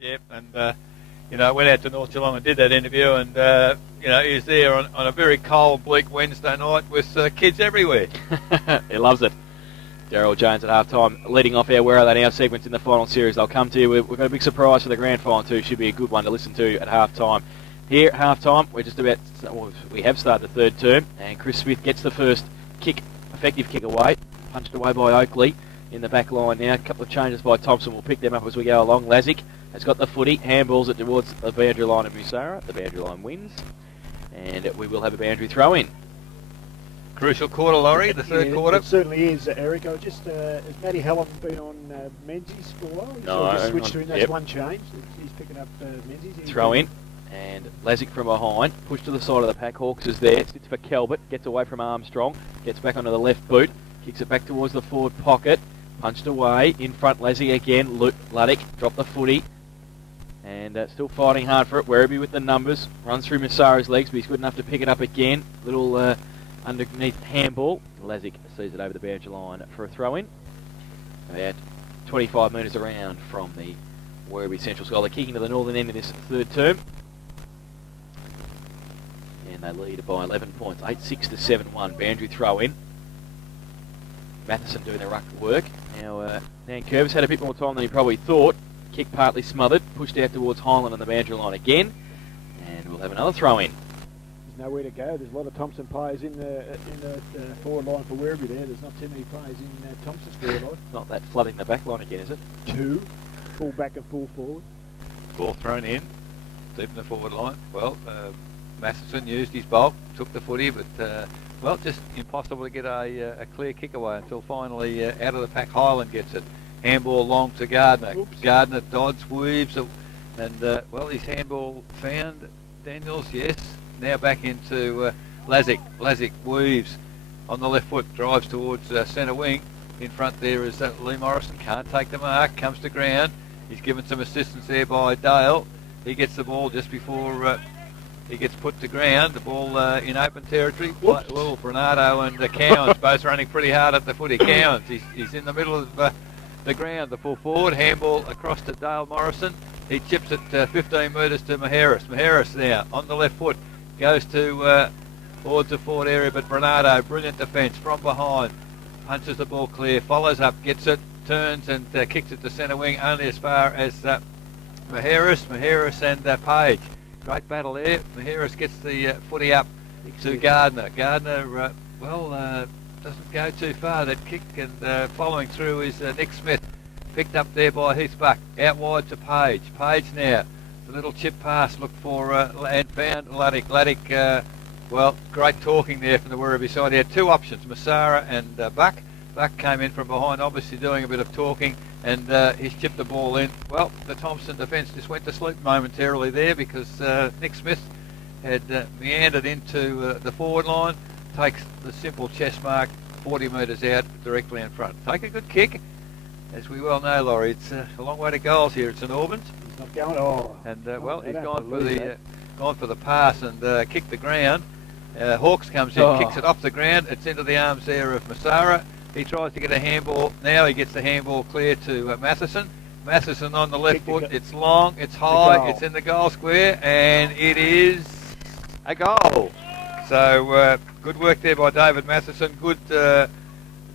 Yep, and you know, I went out to North Geelong and did that interview, and you know, he was there on a very cold, bleak Wednesday night with kids everywhere. He loves it. Daryl Jones at half-time, leading off our Where Are They Now segments in the final series. I'll come to you. We've got a big surprise for the grand final too. Should be a good one to listen to at half-time. Here at half-time, we're just about, we have started the third term, and Chris Smith gets the first kick, effective kick away, punched away by Oakley in the back line now. A couple of changes by Thomson. We'll pick them up as we go along. Lazic has got the footy, handballs it towards the boundary line of Musara. The boundary line wins, and we will have a boundary throw-in. Crucial quarter, Laurie, the third quarter. It certainly is, Eric. I just, has Matty Helen been on Menzies for a while? No. Just switched to him. That's one change. He's picking up Menzies. Throw in, and Lazic from behind, pushed to the side of the pack. Hawks is there, sits for Calvert, gets away from Armstrong, gets back onto the left boot, kicks it back towards the forward pocket, punched away, in front Lazic again, Luddick, dropped the footy, and still fighting hard for it. Werribee with the numbers, runs through Masara's legs, but he's good enough to pick it up again. Little underneath handball. Lazic sees it over the boundary line for a throw-in. About 25 metres around from the Werribee Central School. They're kicking to the northern end of this third term. And they lead by 11 points, 8-6 to 7-1. Boundary throw-in. Matheson doing the ruck work. Now, Dan Curvis had a bit more time than he probably thought. Kick partly smothered, pushed out towards Highland on the boundary line again. And we'll have another throw-in. There's nowhere to go. There's a lot of Thomson players in the forward line for Werribee there. There's not too many players in Thomson's forward line. Not that flooding the back line again, is it? Two. Full back and full forward. Ball thrown in, deep in the forward line. Well, Matheson used his bulk, took the footy, but well, just impossible to get a clear kick away until finally out of the pack Highland gets it. Handball long to Gardner. Oops. Gardner dodds, weaves, and well, his handball found Daniels, yes. Now back into Lazic. Lazic weaves on the left foot, drives towards centre wing. In front there is Lee Morrison, can't take the mark, comes to ground. He's given some assistance there by Dale. He gets the ball just before he gets put to ground. The ball in open territory. Well, Bernardo and Cowans both running pretty hard at the footy. Cowans, he's in the middle of the ground. The full forward, handball across to Dale Morrison. He chips it 15 metres to Maharis. Maharis now on the left foot. Goes to towards the forward area, but Bernardo, brilliant defence from behind. Punches the ball clear, follows up, gets it, turns and kicks it to centre wing only as far as Maharis and Page. Great battle there. Maharis gets the footy up to Gardner. Gardner, doesn't go too far. That kick and following through is Nick Smith. Picked up there by Heath Buck. Out wide to Page. Page now. The little chip pass looked for and found Luddick. Luddick, well, great talking there from the Werribee side. He had two options, Masara and Buck. Buck came in from behind, obviously doing a bit of talking, and he's chipped the ball in. Well, the Thomson defence just went to sleep momentarily there because Nick Smith had meandered into the forward line, takes the simple chest mark 40 metres out directly in front. Take a good kick. As we well know, Laurie, it's a long way to goals here at St Albans. He's not going. Oh. And well, he's gone for the pass and kicked the ground. Hawks comes in, kicks it off the ground. It's into the arms there of Masara. He tries to get a handball. Now he gets the handball clear to Matheson. Matheson on the left foot. It's long, it's high, it's in the goal square, and it is a goal. So good work there by David Matheson. Good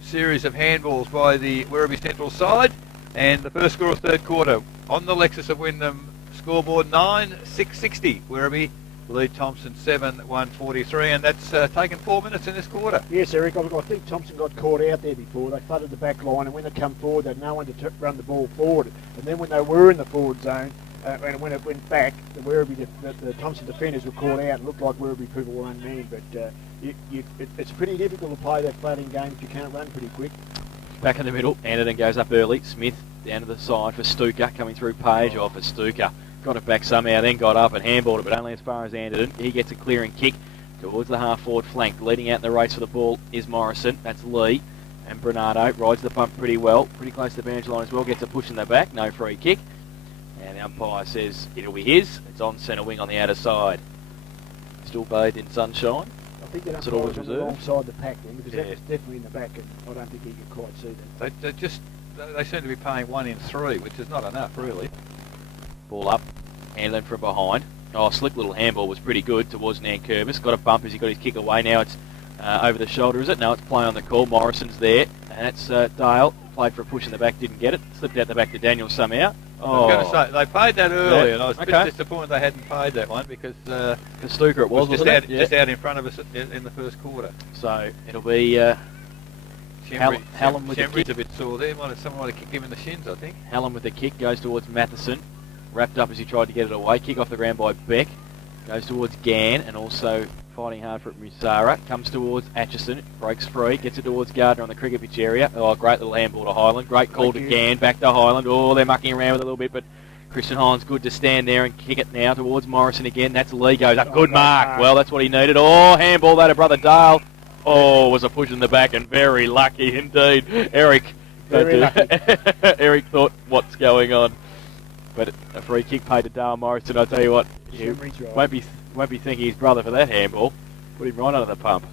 series of handballs by the Werribee Central side. And the first score of third quarter on the Lexus of Wyndham scoreboard 9-6-60. Werribee lead Thomson 7-1-43, and that's taken 4 minutes in this quarter. Yes, Eric, I think Thomson got caught out there before. They flooded the back line, and when they come forward, they had no one to run the ball forward. And then when they were in the forward zone, and when it went back, the Thomson defenders were caught out. It looked like Werribee people were unmanned, but it's pretty difficult to play that flooding game if you can't run pretty quick. Back in the middle, Anderton goes up early. Smith down to the side for Stuka, coming through Page off for Stuka. Got it back somehow, then got up and handballed it, but only as far as Anderton. He gets a clearing kick towards the half-forward flank. Leading out in the race for the ball is Morrison. That's Lee. And Bernardo rides the bump pretty well. Pretty close to the boundary line as well. Gets a push in the back. No free kick. And the umpire says it'll be his. It's on centre wing on the outer side. Still bathed in sunshine. I think that That's always on the wrong side of the pack then, because that was definitely in the back, and I don't think he could quite see that. They seem to be paying 1 in 3, which is not enough, really. Ball up, handling from behind. Oh, slick little handball was pretty good towards Nankervis. Got a bump as he got his kick away. Now it's over the shoulder, is it? No, it's play on the call. Morrison's there. And it's Dale. Played for a push in the back, didn't get it. Slipped out the back to Daniel somehow. I was going to say, they paid that early, Yeah. and I was a bit Okay. disappointed they hadn't paid that one because Stuker it was, wasn't it? just out in front of us in the first quarter. So it'll be Hallam with the Shembry's kick. a bit sore there. Someone might have kicked him in the shins, I think. Hallam with the kick, goes towards Matheson. Wrapped up as he tried to get it away. Kick off the ground by Beck. Goes towards Gann and also fighting hard for it, Musara. Comes towards Atchison. Breaks free. Gets it towards Gardner on the cricket pitch area. Oh, great little handball to Highland. Great call to Gann. Back to Highland. Oh, they're mucking around with it a little bit, but Christian Highland's good to stand there and kick it now towards Morrison again. That's Lee goes up. Good mark. Well, that's what he needed. Oh, handball that to brother Dale. Oh, was a push in the back and very lucky indeed. Eric. Very lucky. Eric thought, what's going on? But a free kick paid to Dale Morrison. I'll tell you what, you Shembry's right. won't be thanking his brother for that handball. Put him right under the pump.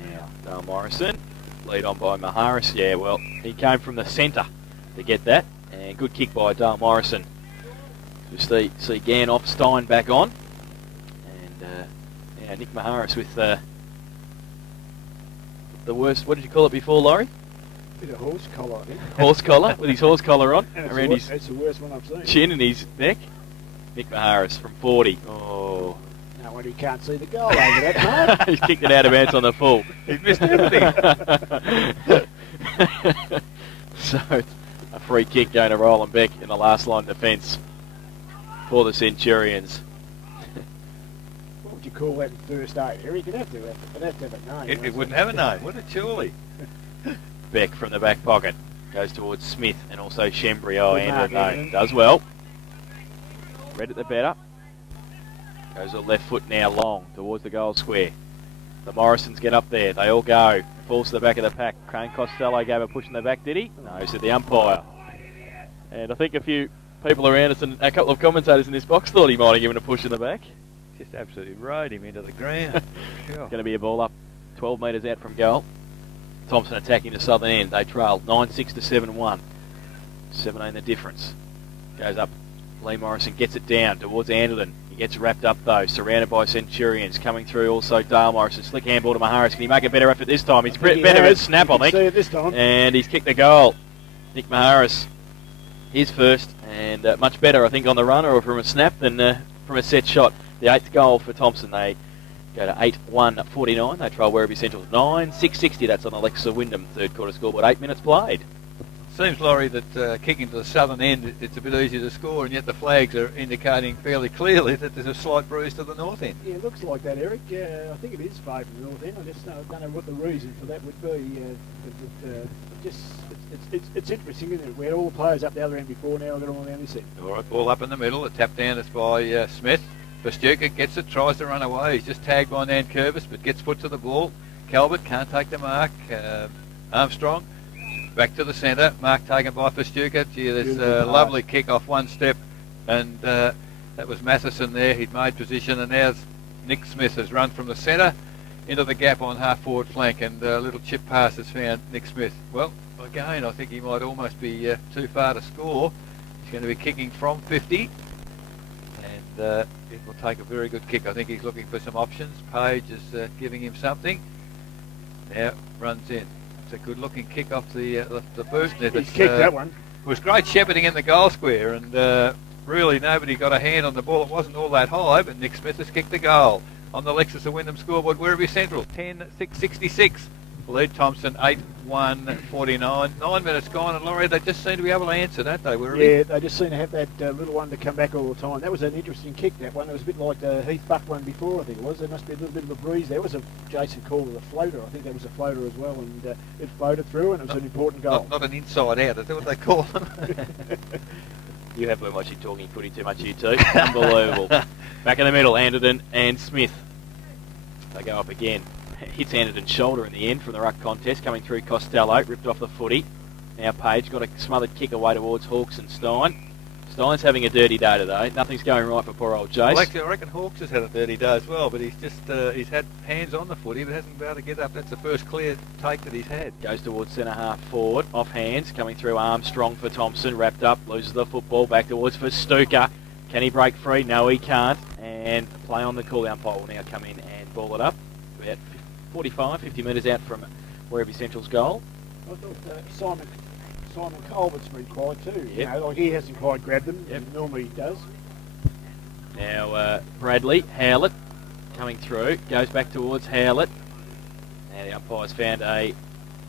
Now, Dale Morrison, lead on by Maharis. Yeah, well, he came from the centre to get that. And good kick by Dale Morrison. Just see Gann off, Stein back on. And Nick Maharis with the worst, what did you call it before, Laurie? Bit of horse collar, I think. Horse collar, with his horse collar on, And around his it's the worst one I've seen. chin and his neck. Nick Maharis from 40. Oh. No wonder you can't see the goal over that, mate. He's kicked it out of bounds on the full. He's missed everything. So, a free kick going to Roland Beck in the last line defence for the Centurions. What would you call that in first aid, Eric? It'd have to have a name. It wouldn't have a name, would it, surely? Beck from the back pocket goes towards Smith and also Shembry. Oh, Good mark, Andrew no, Andrew. does well. Read it the better. Goes to the left foot now long towards the goal square. The Morrisons get up there. They all go. Falls to the back of the pack. Crane Costello gave a push in the back, did he? No, said the umpire. And I think a few people around us and a couple of commentators in this box thought he might have given a push in the back. Just absolutely rode him into the ground. Sure. Going to be a ball up 12 metres out from goal. Thomson attacking the southern end. They trail 9-6 to 7-1. 17 the difference. Goes up. Lee Morrison gets it down towards Anderton. He gets wrapped up though, surrounded by Centurions. Coming through also Dale Morrison. Slick handball to Maharis. Can he make a better effort this time? He's better at snap, I think. See it this time. And he's kicked the goal. Nick Maharis, his first, and much better, I think, on the run or from a snap than from a set shot. The 8th goal for Thomson. They go to 8-1-49. They trial Werribee Central 9-6-60. That's on Alexa Wyndham. Third quarter scoreboard. 8 minutes played. Seems, Laurie, that kicking to the southern end, it's a bit easier to score, and yet the flags are indicating fairly clearly that there's a slight breeze to the north end. Yeah, it looks like that, Eric. I think it is favouring the north end. I just don't know what the reason for that would be. It's interesting, isn't it? We had all the players up the other end before, now they're all down this end. All right, ball up in the middle. A tap down is by Smith. Pastuka gets it, tries to run away. He's just tagged by Nankervis, but gets put to the ball. Calvert can't take the mark. Armstrong back to the centre. Mark taken by Pastuka. Gee, there's a lovely kick off one step, and that was Matheson there. He'd made position, and now Nick Smith has run from the centre into the gap on half forward flank, and a little chip pass has found Nick Smith. Well, again, I think he might almost be too far to score. He's going to be kicking from 50, and it will take a very good kick. I think he's looking for some options. Page is giving him something. Now runs in. It's a good-looking kick off the boot. He's kicked that one. It was great shepherding in the goal square, and really nobody got a hand on the ball. It wasn't all that high, but Nick Smith has kicked the goal. On the Lexus of Wyndham scoreboard, Werribee Central 10-6-66. Lead Thomson 8-1-49. 9 minutes gone, and Laurie, they just seem to be able to answer, don't they, Werribee? Yeah, they just seem to have that little one to come back all the time. That was an interesting kick, that one. It was a bit like the Heath Buck one before, I think it was. There must be a little bit of a breeze. There was a, Jason called it a floater. I think that was a floater as well, and it floated through, and it was an important goal. Not an inside out, is that what they call them? You have been watching Talking Footy too much, you two. Unbelievable. Back in the middle, Anderton and Smith. They go up again. Hits Anderton's shoulder in the end from the ruck contest. Coming through Costello, ripped off the footy. Now Page got a smothered kick away towards Hawks and Stein. Stein's having a dirty day today. Nothing's going right for poor old Jace. Well, actually, I reckon Hawks has had a dirty day as well, but he's just he's had hands on the footy, but hasn't been able to get up. That's the first clear take that he's had. Goes towards centre half forward, off hands, coming through Armstrong for Thomson, wrapped up, loses the football, back towards for Stuka. Can he break free? No, he can't. And play on the cool-down pole will now come in and ball it up. About 45, 50 metres out from Werribee Central's goal. I thought Simon Colbert's been quiet too. Yep. You know, like he hasn't quite grabbed them. Yep. Normally he does. Now Bradley, Howlett, coming through, goes back towards Howlett. Now the umpire's found a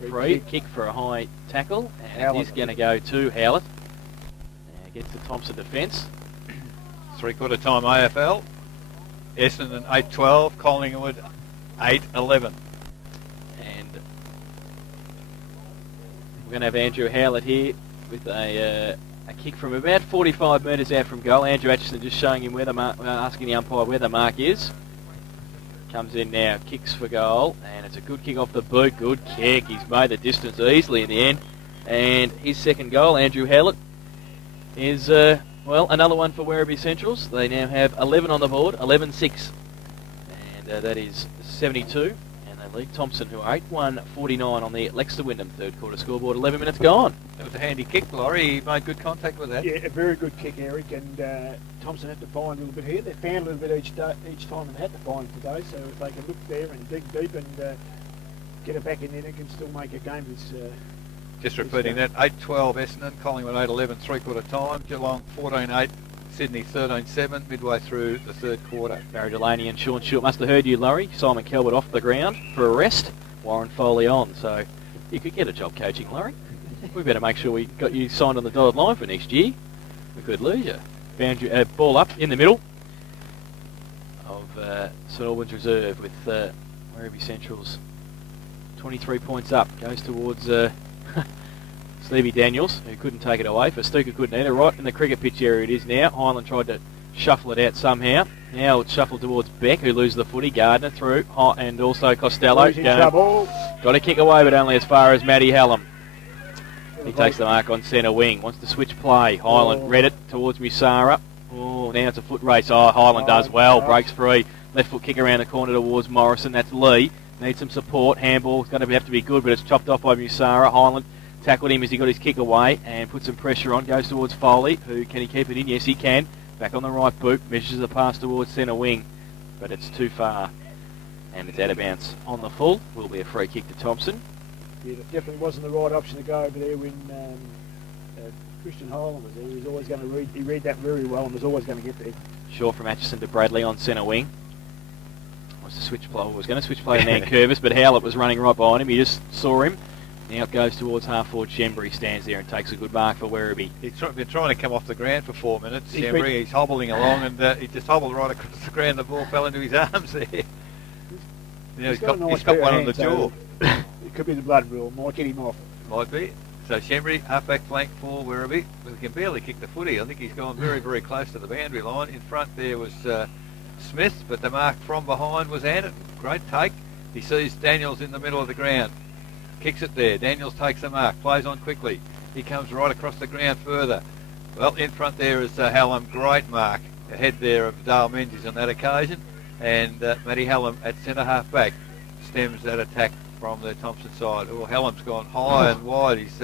free kick for a high tackle, and Howlett, it is going to go to Howlett. Against the Thomson defence. Three-quarter time AFL. Essendon 8-12, Collingwood 8-11. And we're going to have Andrew Howlett here with a kick from about 45 metres out from goal. Andrew Atchison just showing him where the asking the umpire where the mark is. Comes in now, kicks for goal, and it's a good kick off the boot. Good kick. He's made the distance easily in the end. And his second goal, Andrew Howlett, is, well, another one for Werribee Centrals. They now have 11 on the board, 11-6. And that is 72. And they lead Thomson, who are 8-1-49 on the Lexter Wyndham third quarter scoreboard. 11 minutes gone. That was a handy kick, Laurie. He made good contact with that. Yeah, a very good kick, Eric. And Thomson had to find a little bit here. They found a little bit each time and had to find today. So if they can look there and dig deep and get it back in there, they can still make a game that's... Just repeating that, 8-12 Essendon, Collingwood 8-11 three-quarter time, Geelong 14-8, Sydney 13-7, midway through the third quarter. Barry Delaney and Sean Stewart must have heard you, Laurie. Simon Calvert off the ground for a rest. Warren Foley on. So you could get a job coaching, Laurie. We better make sure we got you signed on the dotted line for next year. We could lose you. Boundary, ball up in the middle of St Albans Reserve with Werribee Central's 23 points up. Goes towards... Stevie Daniels, who couldn't take it away. For Stuka couldn't either. Right in the cricket pitch area it is now. Highland tried to shuffle it out somehow. Now it's shuffled towards Beck, who loses the footy. Gardner through, and also Costello. Got to kick away, but only as far as Matty Hallam. He takes the mark on centre wing. Wants to switch play. Highland read it towards Musara. Oh, now it's a foot race. Oh, Highland does well. Breaks free. Left foot kick around the corner towards Morrison. That's Lee. Needs some support. Handball's going to have to be good, but it's chopped off by Musara. Highland tackled him as he got his kick away and put some pressure on. Goes towards Foley, who can he keep it in? Yes, he can. Back on the right boot, measures the pass towards centre wing, but it's too far. And it's out of bounds on the full. Will be a free kick to Thomson. Yeah, it definitely wasn't the right option to go over there when Christian Highland was there. He was always going to read that very well and was always going to get there. Short from Atchison to Bradley on centre wing. Was going to switch play to Nankervis, but Howlett was running right behind him. He just saw him. Now it goes towards half forward. Shembry stands there and takes a good mark for Werribee. He's been trying to come off the ground for 4 minutes. Shembry, he's hobbling along, and he just hobbled right across the ground. The ball fell into his arms there. He's got one on the jaw. It could be the blood rule. Might get him off. Might be. So Shembry, half-back flank for Werribee. But he can barely kick the footy. I think he's gone very, very close to the boundary line. In front there was Smith, but the mark from behind was Anderton. Great take. He sees Daniels in the middle of the ground. Kicks it there. Daniels takes the mark. Plays on quickly. He comes right across the ground further. Well, in front there is Hallam. Great mark ahead there of Dale Menzies on that occasion. And Matty Hallam at centre half back stems that attack from the Thomson side. Oh, Hallam's gone high and wide. He's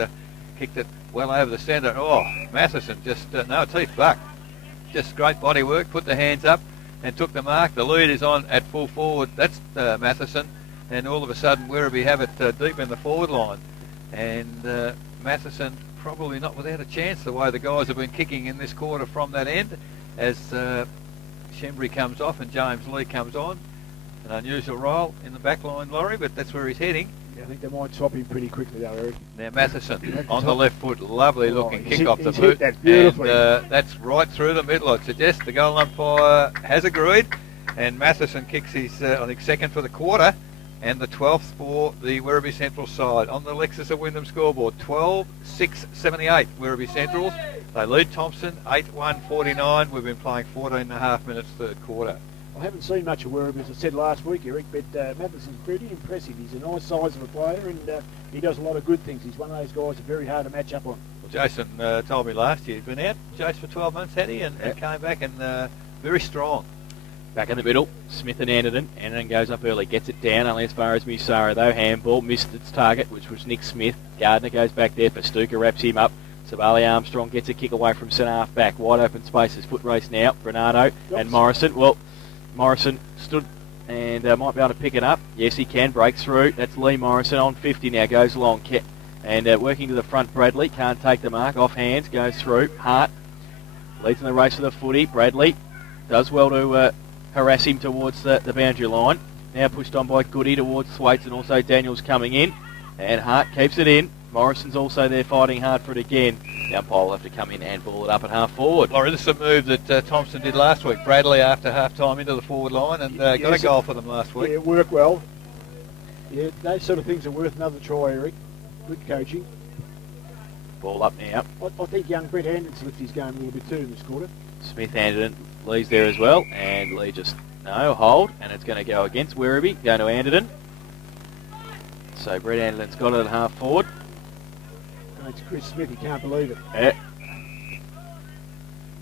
kicked it well over the centre. Oh, Matheson just, no, it's Heath Buck. Just great body work. Put the hands up and took the mark. The lead is on at full forward. That's Matheson. And all of a sudden Werribee have it deep in the forward line. And Matheson probably not without a chance the way the guys have been kicking in this quarter from that end as Shembry comes off and James Lee comes on. An unusual role in the back line, Laurie, but that's where he's heading. Yeah, I think they might swap him pretty quickly though, Eric. Now Matheson on the left foot, lovely looking kick off the he's boot. hit that beautifully. And that's right through the middle. I'd suggest the goal umpire has agreed. And Matheson kicks his, I think, second for the quarter. And the 12th for the Werribee Central side. On the Lexus of Wyndham scoreboard, 12-6-78 Werribee Centrals. They lead Thomson 8-1-49. We've been playing 14 and a half minutes third quarter. I haven't seen much of Werribee, as I said last week, Eric, but Matheson's pretty impressive. He's a nice size of a player and he does a lot of good things. He's one of those guys that's very hard to match up on. Well, Jason told me last year he'd been out, Jace, for 12 months, had he? And came back and very strong. Back in the middle, Smith and Anderton. Anderton goes up early, gets it down, only as far as Musara though. Handball, missed its target, which was Nick Smith. Gardner goes back there, Pastuka wraps him up. Sabali Armstrong gets a kick away from centre half back. Wide open spaces, foot race now. Bernardo and Morrison. Well, Morrison stood and might be able to pick it up. Yes, he can, break through. That's Lee Morrison on 50 now, goes along. And working to the front, Bradley, can't take the mark, off hands, goes through. Hart leads in the race for the footy. Bradley does well to harass him towards the boundary line. Now pushed on by Goody towards Thwaites, and also Daniels coming in. And Hart keeps it in. Morrison's also there fighting hard for it again. The umpire will have to come in and ball it up at half forward. Laurie, this is a move that Thomson did last week. Bradley after half time into the forward line and got a goal for them last week. Yeah, it worked well. Yeah, those sort of things are worth another try, Eric. Good coaching. Ball up now. I think young Brett Anderton's lifted his game a little bit too in this quarter. Smith Anderton Lee's there as well, and Lee just hold, and it's going to go against Werribee, going to Anderton. So Brett Anderton's got it at half forward. And it's Chris Smith, he can't believe it. Yeah.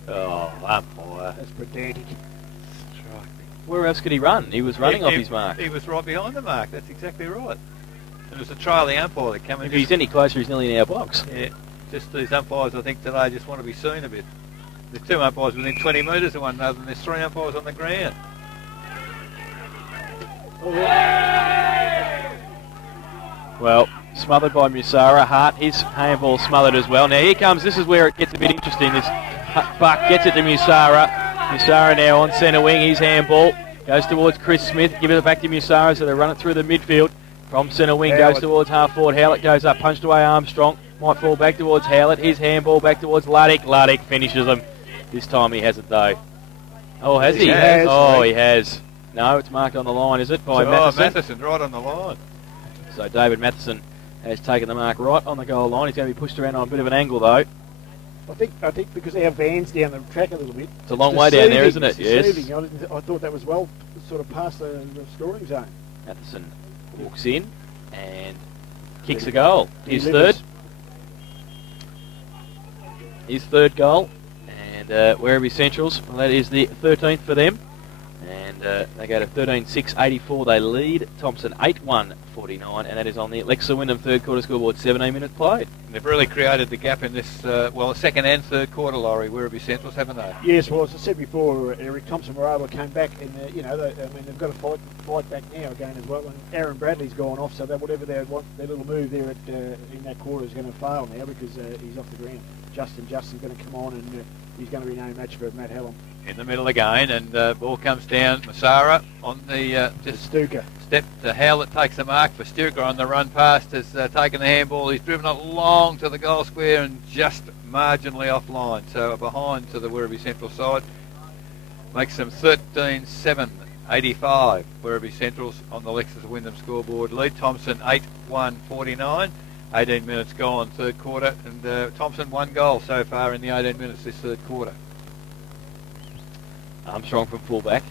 Oh, umpire. That's pedantic. Where else could he run? He was running off his mark. He was right behind the mark, that's exactly right. It was a trailing umpire that came in. If he's any closer, he's nearly in our box. Yeah, just these umpires, I think, today just want to be seen a bit. There's two umpires within 20 metres of one another, and there's three umpires on the ground. Well, smothered by Musara. Hart, his handball smothered as well. Now here comes, this is where it gets a bit interesting. This Buck gets it to Musara. Musara now on centre wing, his handball goes towards Chris Smith. Give it back to Musara, so they run it through the midfield. From centre wing, goes towards half forward. Howlett goes up, punched away Armstrong. Might fall back towards Howlett. His handball back towards Luddick. Luddick finishes him. This time he hasn't though. Oh, has he? He has. Oh, he has. No, it's marked on the line, is it? By Matheson. Matheson, right on the line. So David Matheson has taken the mark right on the goal line. He's going to be pushed around on a bit of an angle though. I think because our van's down the track a little bit. It's a long way down there, isn't it? Yes. I thought that was well sort of past the scoring zone. Matheson walks in and kicks a goal. His third goal. And Werribee Centrals, well, that is the 13th for them. And they go to 13-6-84. They lead Thomson 8-1-49. And that is on the Alexa Wyndham third quarter scoreboard, 17 minutes played. And they've really created the gap in this, the second and third quarter, Laurie, Werribee Centrals, haven't they? Yes, well, as I said before, Eric, Thomson were able to come back and, they've got to fight back now again as well. And Aaron Bradley's gone off, so that whatever they want, their little move there in that quarter is going to fail now because he's off the ground. Justin's going to come on and he's going to be no match for Matt Hallam. In the middle again, and ball comes down. Masara on the Stuka. Step to Howlett takes the mark for Stuka on the run past. Has taken the handball. He's driven it long to the goal square and just marginally offline. So behind to the Werribee Central side. Makes them 13-7-85. Werribee Centrals on the Lexus Wyndham scoreboard. Lead Thomson 8-1-49. 18 minutes gone, third quarter, and Thomson one goal so far in the 18 minutes this third quarter. Armstrong from fullback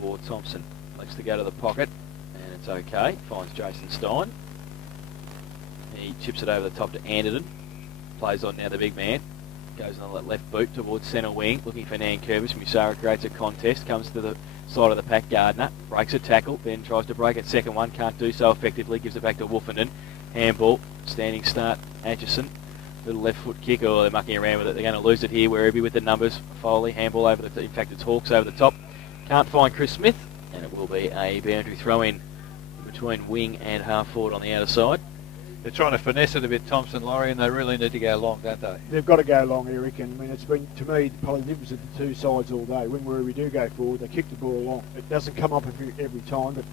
for Thomson. Likes to go to the pocket, and it's okay. Finds Jason Stein. He chips it over the top to Anderton. Plays on now the big man. Goes on the left boot towards centre wing, looking for Nan Curvis. Musara creates a contest, comes to the side of the pack. Gardner breaks a tackle, then tries to break it second one, can't do so effectively, gives it back to Wolfenden. Handball, standing start, Atchison. Little left foot kick, or they're mucking around with it. They're going to lose it here. Werribee with the numbers. Foley, handball over the, in fact it's Hawks over the top. Can't find Chris Smith, and it will be a boundary throw in between wing and half forward on the outer side. They're trying to finesse it a bit, Thomson, Laurie, and they really need to go long, don't they? They've got to go long, Eric, and I mean, it's been, to me, probably the difference of the two sides all day. When we do go forward, they kick the ball long. It doesn't come up every time, but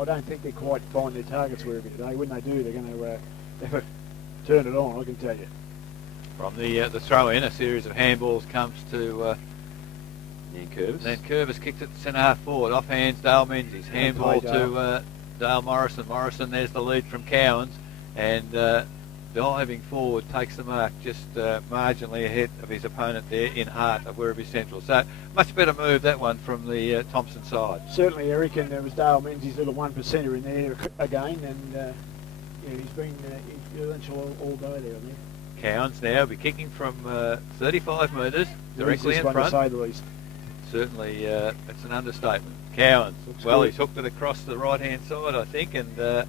I don't think they quite find their targets wherever today. When they do, they're going to turn it on, I can tell you. From the throw-in, a series of handballs comes to Nan Curvis. Nan Curvis kicks it centre half forward. Off hands, Dale Menzies. Handball to Dale Morrison. Morrison, there's the lead from Cowans. And diving forward takes the mark just marginally ahead of his opponent there in Hart of Werribee Central. So much better move, that one, from the Thomson side. Certainly, Eric, and there was Dale Menzies' little 1%er in there again, and he's been influential all day there, I think. Cowans now will be kicking from 35 metres, directly in one, front. to say the least. Certainly, it's an understatement. Cowans, Looks well, good. he's hooked it across the right-hand side, I think, and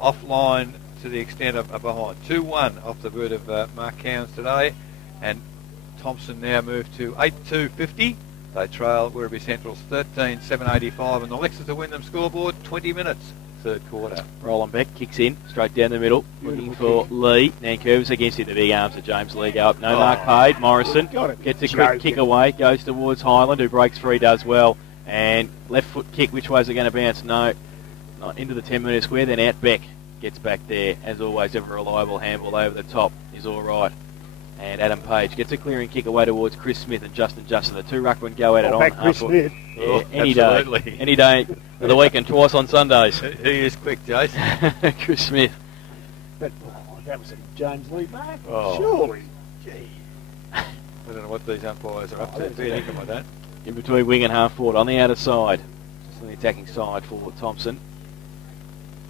offline to the extent of behind. 2-1 off the boot of Mark Cowans today, and Thomson now moved to 8-2-50. They trail Werribee Central's 13-7-85, and the Lexus to win them scoreboard 20 minutes, third quarter. Roland Beck kicks in, straight down the middle, looking Beautiful for Lee. Nankervis against him, the big arms of James Lee go up. No mark paid. Morrison Got it. gets a quick kick away, goes towards Highland, who breaks free, does well. And left foot kick, which way is it going to bounce? No, not into the 10-metre square, then out Beck. Gets back there. As always, ever reliable handball over the top is all right. And Adam Page gets a clearing kick away towards Chris Smith and Justin. The two ruckmen go at it on Back Chris half Smith. Yeah, Oh, any absolutely. day. Any day of the week and twice on Sundays. He is quick, Jason. Chris Smith. But that was a James Lee mark. Oh. Surely. Gee. I don't know what these umpires are up to. that's Fair dinkum with that. In between wing and half forward on the outer side. Just on the attacking side for Thomson.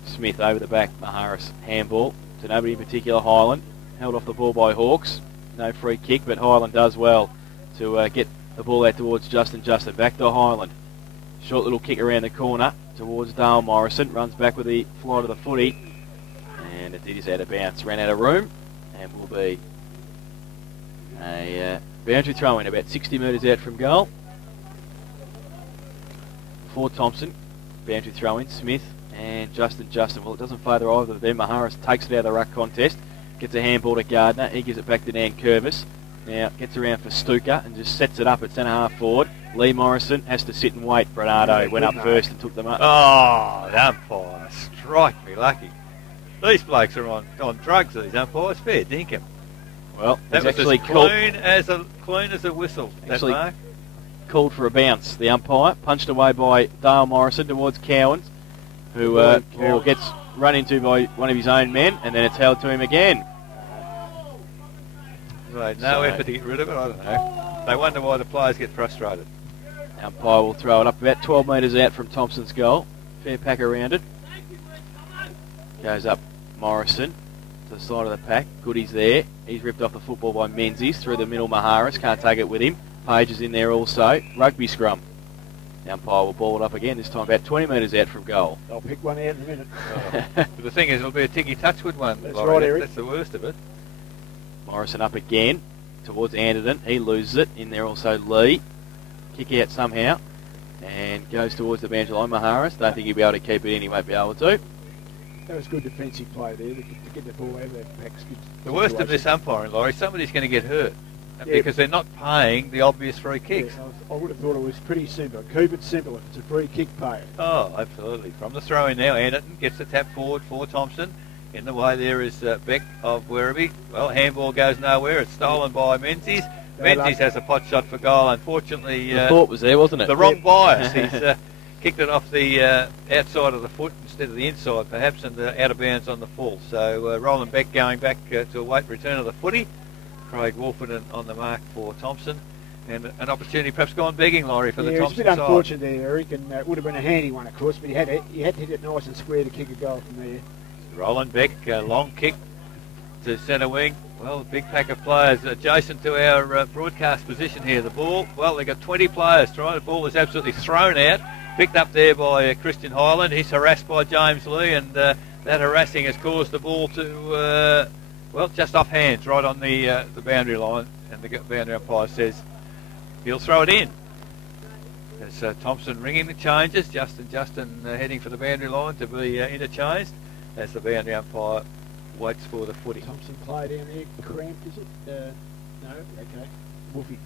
Smith over the back. Maharis handball to nobody in particular. Highland held off the ball by Hawks. No free kick, but Highland does well to get the ball out towards Justin. Back to Highland. Short little kick around the corner towards Dale Morrison. Runs back with the fly to the footy. And it is out of bounds. Ran out of room. And will be a boundary throw in about 60 metres out from goal. For Thomson. Boundary throw in. Smith and Justin. Well, it doesn't favour either of them. Maharis takes it out of the ruck contest. Gets a handball to Gardner. He gives it back to Nankervis. Now gets around for Stuka and just sets it up at centre half forward. Lee Morrison has to sit and wait. Bernardo went up first and took them up. Oh, the umpire, strike me lucky. These blokes are on drugs, these umpires. Fair dinkum. Well, That he's was actually clean as a whistle, that Actually- mark. called for a bounce. The umpire punched away by Dale Morrison towards Cowans, who gets run into by one of his own men, and then it's held to him again. Right, no So- effort to get rid of it, I don't know. They wonder why the players get frustrated. Umpire will throw it up about 12 metres out from Thompson's goal. Fair pack around it. Goes up Morrison to the side of the pack. Goody's there. He's ripped off the football by Menzies through the middle. Maharis can't take it with him. Page is in there also. Rugby scrum. The umpire will ball it up again, this time about 20 metres out from goal. I'll pick one out in a minute. But the thing is, it'll be a Tiggy Touchwood one. That's Laurie. right, Eric. That's the worst of it. Morrison up again towards Anderton. He loses it. In there also Lee. Kick out somehow. And goes towards the boundary line. Maharis. Don't think he'll be able to keep it in. He won't be able to. That was good defensive play there to get the ball out of that pack. The worst of this umpiring, Laurie, somebody's going to get hurt. Yeah. Because they're not paying the obvious free kicks. I would have thought it was pretty simple. Keep it simple. If it's a free kick, pay it. Oh, absolutely. From the throw-in now, Anderton gets the tap forward for Thomson. In the way there is Beck of Werribee. Well, handball goes nowhere. It's stolen by Menzies. Menzies has a pot shot for goal. Unfortunately, The thought was there, wasn't it? the wrong bias. He's kicked it off the outside of the foot instead of the inside, perhaps, and out of bounds on the full. So Roland Beck going back to await return of the footy. Craig Wolford on the mark for Thomson. And an opportunity perhaps gone begging, Laurie, for the It's a Thomson bit side. unfortunate there, Eric, and it would have been a handy one, of course, but he had to hit it nice and square to kick a goal from there. Roland Beck, long kick to centre wing. Well, a big pack of players adjacent to our broadcast position here. The ball, well, they've got 20 players trying. The ball is absolutely thrown out. Picked up there by Christian Highland. He's harassed by James Lee, and that harassing has caused the ball to, just off hands, right on the boundary line. And the boundary umpire says he'll throw it in. There's Thomson ringing the changes. Justin heading for the boundary line to be interchanged as the boundary umpire waits for the footy. Thomson play down there, cramped, is it? No, okay. Wolfie.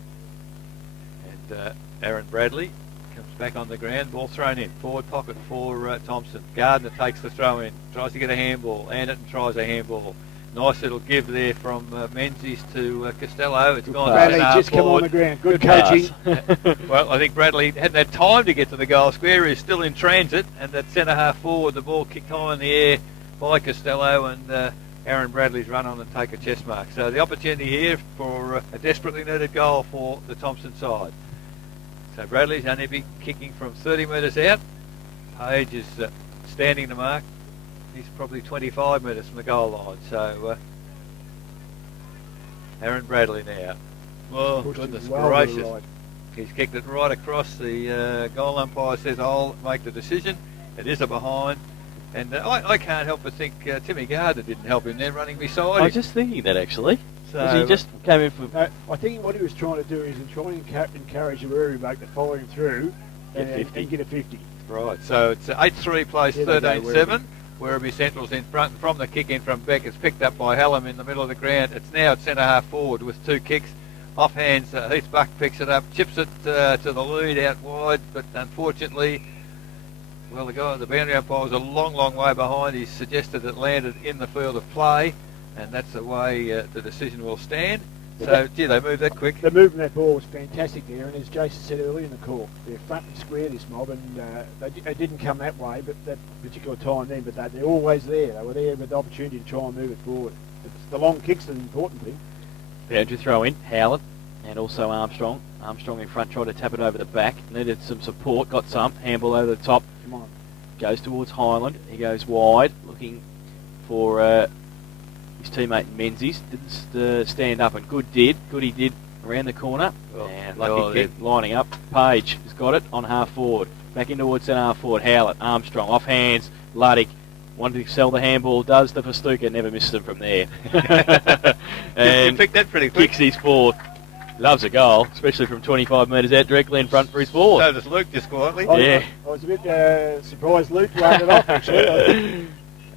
And Aaron Bradley comes back on the ground, ball thrown in, forward pocket for Thomson. Gardner takes the throw in, tries to get a handball. Anderton tries a handball. Nice little give there from Menzies to Costello. It's gone Bradley centre just come forward. on the ground. Good pass. coaching. Well, I think Bradley hadn't had time to get to the goal square. He's still in transit, and that centre half forward, the ball kicked high in the air by Costello, and Aaron Bradley's run on and take a chest mark. So the opportunity here for a desperately needed goal for the Thomson side. So Bradley's only be kicking from 30 metres out. Page is standing the mark. He's probably 25 metres from the goal line. So Aaron Bradley now. Oh, Pushed it goodness well to the gracious. right. He's kicked it right across. The goal umpire says, I'll make the decision. It is a behind. And I can't help but think Timmy Gardner didn't help him there running beside I was him. just thinking that actually. So, He just came in for... No, I think what he was trying to do is trying to encourage the Werribee to follow him through and get a 50. right, so it's 8-3 plays Yeah, they go 13-7. Werribee Central's in front. From the kick in from Beck, it's picked up by Hallam in the middle of the ground. It's now at centre half forward with 2 kicks. Off hands, Heath Buck picks it up, chips it to the lead out wide, but unfortunately, well, the guy, the boundary umpire was a long, long way behind. He suggested it landed in the field of play, and that's the way the decision will stand. So, gee, they moved that quick. The movement of that ball was fantastic there, and as Jason said earlier in the call, they're front and square, this mob, and they didn't come that way, but that particular time then, but they're always there. They were there with the opportunity to try and move it forward. It's the long kicks are the important thing. Boundary throw in, Howlett, and also Armstrong. Armstrong in front, tried to tap it over the back. Needed some support, got some. Handball over the top. Come on. Goes towards Highland. He goes wide, looking for his teammate Menzies. Didn't stand up, and Goody did around the corner. Oh, and lucky kick, lining up. Page has got it on half forward. Back in towards centre half forward. Howlett, Armstrong, off hands. Luddick wanted to sell the handball, does the Pastuca, never misses him from there. And And picked that pretty quick. kicks his fourth. Loves a goal, especially from 25 metres out, directly in front for his fourth. So does Luke, just quietly. Yeah. I was a bit surprised Luke laid it off, actually.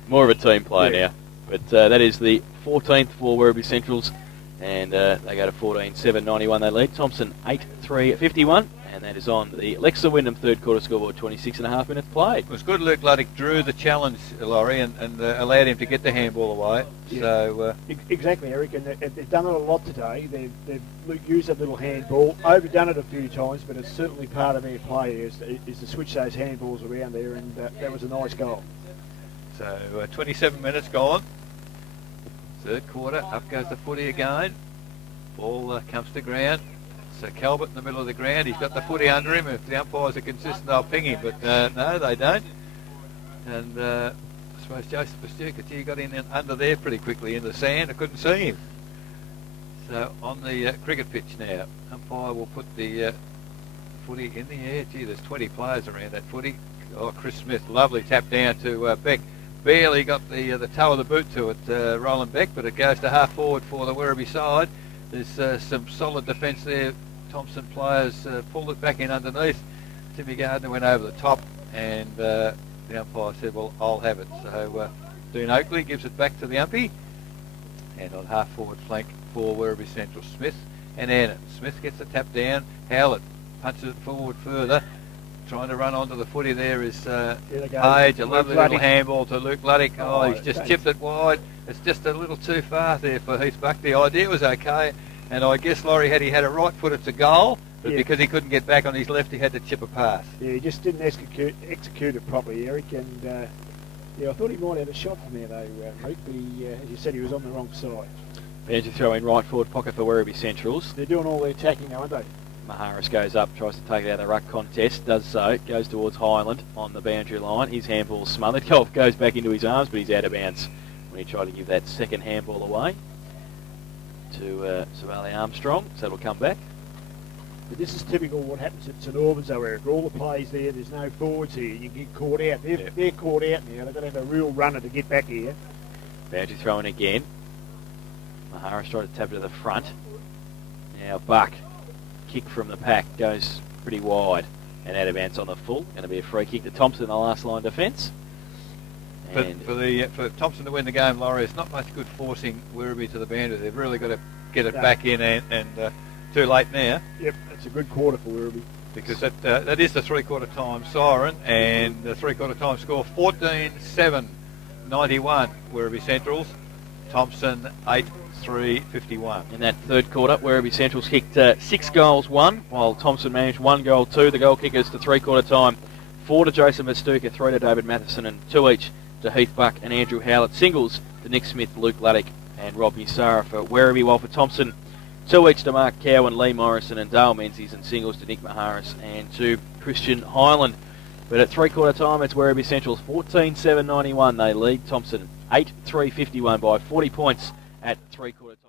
More of a team play Yeah. now. But that is the 14th for Werribee Centrals, and they go to 14-7-91. They lead. Thomson 8-3-51, and that is on the Lexa Wyndham third quarter scoreboard, 26.5 minutes played. It was good Luke Luddick drew the challenge, Laurie, and allowed him to get the handball away. Yeah. So, Exactly, Eric, and they've done it a lot today. They've used that little handball, overdone it a few times, but it's certainly part of their play is to switch those handballs around there, and that was a nice goal. 27 minutes gone. Third quarter, up goes the footy again. Ball comes to ground. So Calvert in the middle of the ground. He's got the footy under him. If the umpires are consistent, they'll ping him, but no, they don't. And I suppose Joseph Pastuca got in under there pretty quickly in the sand. I couldn't see him. So on the cricket pitch now, umpire will put the footy in the air. Gee, there's 20 players around that footy. Oh, Chris Smith, lovely tap down to Beck. Barely got the toe of the boot to it, Roland Beck, but it goes to half forward for the Werribee side. There's some solid defence there. Thomson players pulled it back in underneath. Timmy Gardner went over the top, and the umpire said, well, I'll have it. So Dean Oakley gives it back to the umpy, and on half forward flank for Werribee Central, Smith and Annan. Smith gets the tap down. Howlett punches it forward further. Trying to run onto the footy there is Page, a lovely little handball to Luke Luddick. Oh, he's just chipped it wide. It's just a little too far there for Heath Buck. The idea was okay, and I guess Laurie had a right foot, it's a goal, but because he couldn't get back on his left, he had to chip a pass. Yeah, he just didn't execute it properly, Eric, and I thought he might have a shot from there though, Luke, but as you said, he was on the wrong side. Boundary throw in right forward pocket for Werribee Centrals. They're doing all their attacking now, aren't they? Maharis goes up, tries to take it out of the ruck contest, does so, goes towards Highland on the boundary line. His handball smothered. Golf goes back into his arms, but he's out of bounds when he tried to give that second handball away to Savali Armstrong, so it'll come back. But this is typical what happens at St Albans though, Eric. All the plays there, there's no forwards here. You get caught out. They're caught out now. They've got to have a real runner to get back here. Boundary throw in again. Maharis tried to tap it to the front. Now Buck. Kick from the pack goes pretty wide and out of bounds on the full. Going to be a free kick to Thomson in the last line defence. But for Thomson to win the game, Laurie, it's not much good forcing Werribee to the boundary. They've really got to get it back in, and too late now. Yep, it's a good quarter for Werribee. Because that is the three-quarter time siren, and the three-quarter time score 14-7-91 Werribee Centrals, Thomson 8-3-51. In that third quarter, Werribee Centrals kicked 6 goals, 1, while Thomson managed 1 goal, 2. The goal kickers to three-quarter time, 4 to Joseph Mastuka, 3 to David Matheson, and 2 each to Heath Buck and Andrew Howlett. Singles to Nick Smith, Luke Luddick, and Rob Hisara for Werribee, while for Thomson, 2 each to Mark Cowan, Lee Morrison, and Dale Menzies, and singles to Nick Maharis and to Christian Highland. But at three-quarter time, it's Werribee Centrals 14-7-91. They lead Thomson 8-3-51 by 40 points at three-quarter time.